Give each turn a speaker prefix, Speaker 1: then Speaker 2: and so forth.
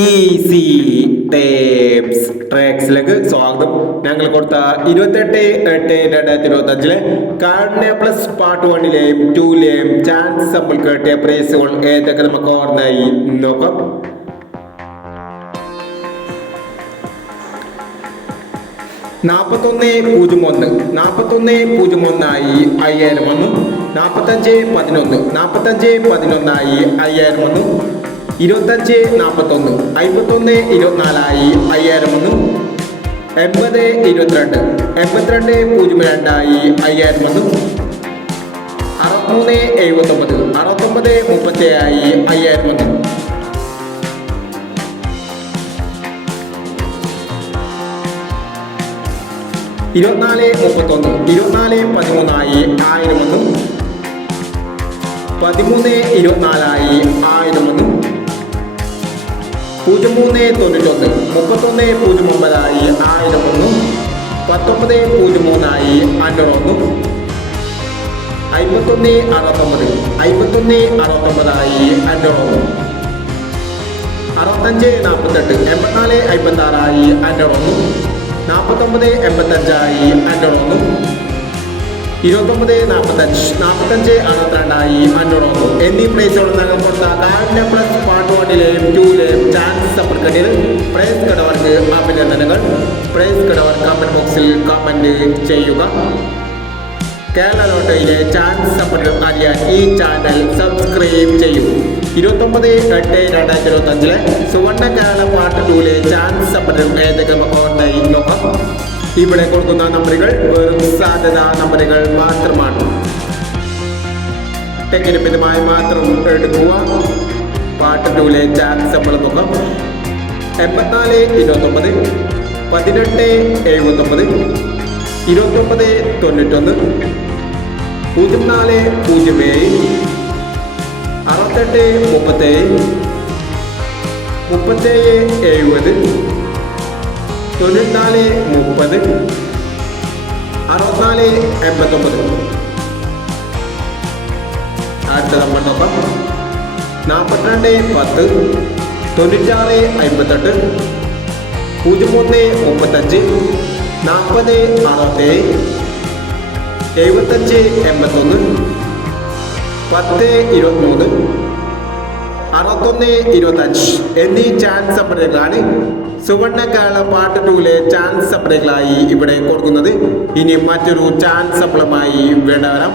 Speaker 1: Easy tapes ട്രാക്സിലേക്ക് സ്വാഗതം. ഞങ്ങൾ കൊടുത്ത ഇരുപത്തെട്ട് എട്ട് രണ്ടായിരത്തി ഇരുപത്തി അഞ്ചിലെ കാർഡിനെ പ്ലസ് പാർട്ട് വണ്ണിലെയും ടൂലെയും ചാൻസ് സമ്പിൾ കേട്ടിയ പ്രൈസുകൾ ഏതൊക്കെ നമുക്ക് ഓർമ്മയായി? നോക്കാം. നാൽപ്പത്തൊന്ന് പൂജ്യം ഒന്ന്. നാൽപ്പത്തൊന്ന് പൂജ്യം ഒന്നായി അയ്യായിരം വന്നു. നാൽപ്പത്തഞ്ച് പതിനൊന്ന്. നാൽപ്പത്തഞ്ച് പതിനൊന്നായി അയ്യായിരം വന്നു. ഇരുപത്തഞ്ച് നാൽപ്പത്തൊന്ന് അമ്പത്തൊന്ന് ഇരുപത്തിനാലായി അയ്യായിരം വന്നു എൺപത് ഇരുപത്തിരണ്ട് എൺപത്തിരണ്ട് പൂജ്യം രണ്ടായി അയ്യായിരം വന്നു അറുപത്തിമൂന്ന് എഴുപത്തൊമ്പത് അറുപത്തൊമ്പത് മുപ്പത്തേഴായി അയ്യായിരം വന്നു ഇരുപത്തിനാല് മുപ്പത്തൊന്ന് ഇരുപത്തിനാല് പതിമൂന്നായി ആയിരം വന്നു പതിമൂന്ന് ഇരുപത്തിനാലായി ആയിരം വന്നു പൂജ്യം മൂന്ന് തൊണ്ണൂറ്റൊന്ന് മുപ്പത്തൊന്ന് പൂജ്യം ഒമ്പതായി ആയിരം ഒന്നും പത്തൊമ്പത് പൂജ്യം മൂന്നായി അഞ്ഞൂറൊന്നും അമ്പത്തൊന്ന് അറുപത്തൊമ്പത് അമ്പത്തൊന്ന് അറുപത്തൊമ്പതായി അഞ്ഞൂറൊന്നും അറുപത്തഞ്ച് നാൽപ്പത്തെട്ട് എൺപത്തിനാല് അമ്പത്താറായി ആറായി അഞ്ഞൂറ് വന്നു നാൽപ്പത്തൊമ്പത് എൺപത്തഞ്ചായി അഞ്ഞൂറൊന്നും ഇരുപത്തൊമ്പത് നാൽപ്പത്തഞ്ച് നാൽപ്പത്തഞ്ച് അറുപത്തിരണ്ടായി അഞ്ഞൂറൊന്നും. എന്നീ പ്രൈസുകൾ നൽകപ്പെടുന്ന കൊടുത്ത പ്ലസ് പാർട്ട് വണ്ണിലെയും ടൂലെയും ചാൻസ് സപ്പർക്കട്ടിൽ പ്രൈസ് കടവർക്ക് അഭിനന്ദനങ്ങൾ. പ്രൈസ് കടവർ കമന്റ് ബോക്സിൽ കമന്റ് ചെയ്യുക. കേരള ലോട്ടറിയിലെ ചാൻസ് സപ്പർട്ട് അറിയാൻ ഈ ചാനൽ സബ്സ്ക്രൈബ് ചെയ്യൂ. ഇരുപത്തൊമ്പത് എട്ട് രണ്ടായിരത്തി ഇരുപത്തി അഞ്ചിലെ സുവർണ കേരള പാർട്ട് ടൂലെ ചാൻസ് സപ്പർട്ട് ഏതൊക്കെ ഓൺലൈൻ നോക്കാം. ഇവിടെ കൊടുക്കുന്ന നമ്പറുകൾ വെറും സാധ്യത നമ്പറുകൾ മാത്രമാണ്. ടെക്കിനിമിതമായി മാത്രം എടുക്കുക. പാർട്ട് ടൂലെ ശമ്പളം നോക്കാം. എൺപത്തിനാല് ഇരുപത്തൊമ്പത് പതിനെട്ട് എഴുപത്തൊമ്പത് ഇരുപത്തൊമ്പത് തൊണ്ണൂറ്റൊന്ന് പൂജ്യം നാല് പൂജ്യം ഏഴ് അറുപത്തെട്ട് മുപ്പത്തേഴ് മുപ്പത്തേഴ് എഴുപത് തൊണ്ണൂറ്റിനാല് മുപ്പത് അറുപത്തിനാല് എൺപത്തൊമ്പത്. അടുത്ത നമ്മൾ നോക്കാം. നാൽപ്പത്തിരണ്ട് പത്ത് തൊണ്ണൂറ്റാറ് അമ്പത്തെട്ട് പൂജ്യം ഒന്ന് മുപ്പത്തഞ്ച് നാൽപ്പത് അറുപത്തേഴ് എഴുപത്തഞ്ച് എൺപത്തൊന്ന് പത്ത് ഇരുപത്തിമൂന്ന് അറുപത്തൊന്ന് ഇരുപത്തഞ്ച് എന്നീ ചാൻസ് സപ്പറേറ്റുകളാണ് സുവർണ കേരള പാർട്ട് ടൂലെ ചാൻസ് സപ്പറേറ്റുകളായി ഇവിടെ കൊടുക്കുന്നത്. ഇനി മറ്റൊരു ചാൻസ് സപ്ലമായി വേണ്ട വരാം.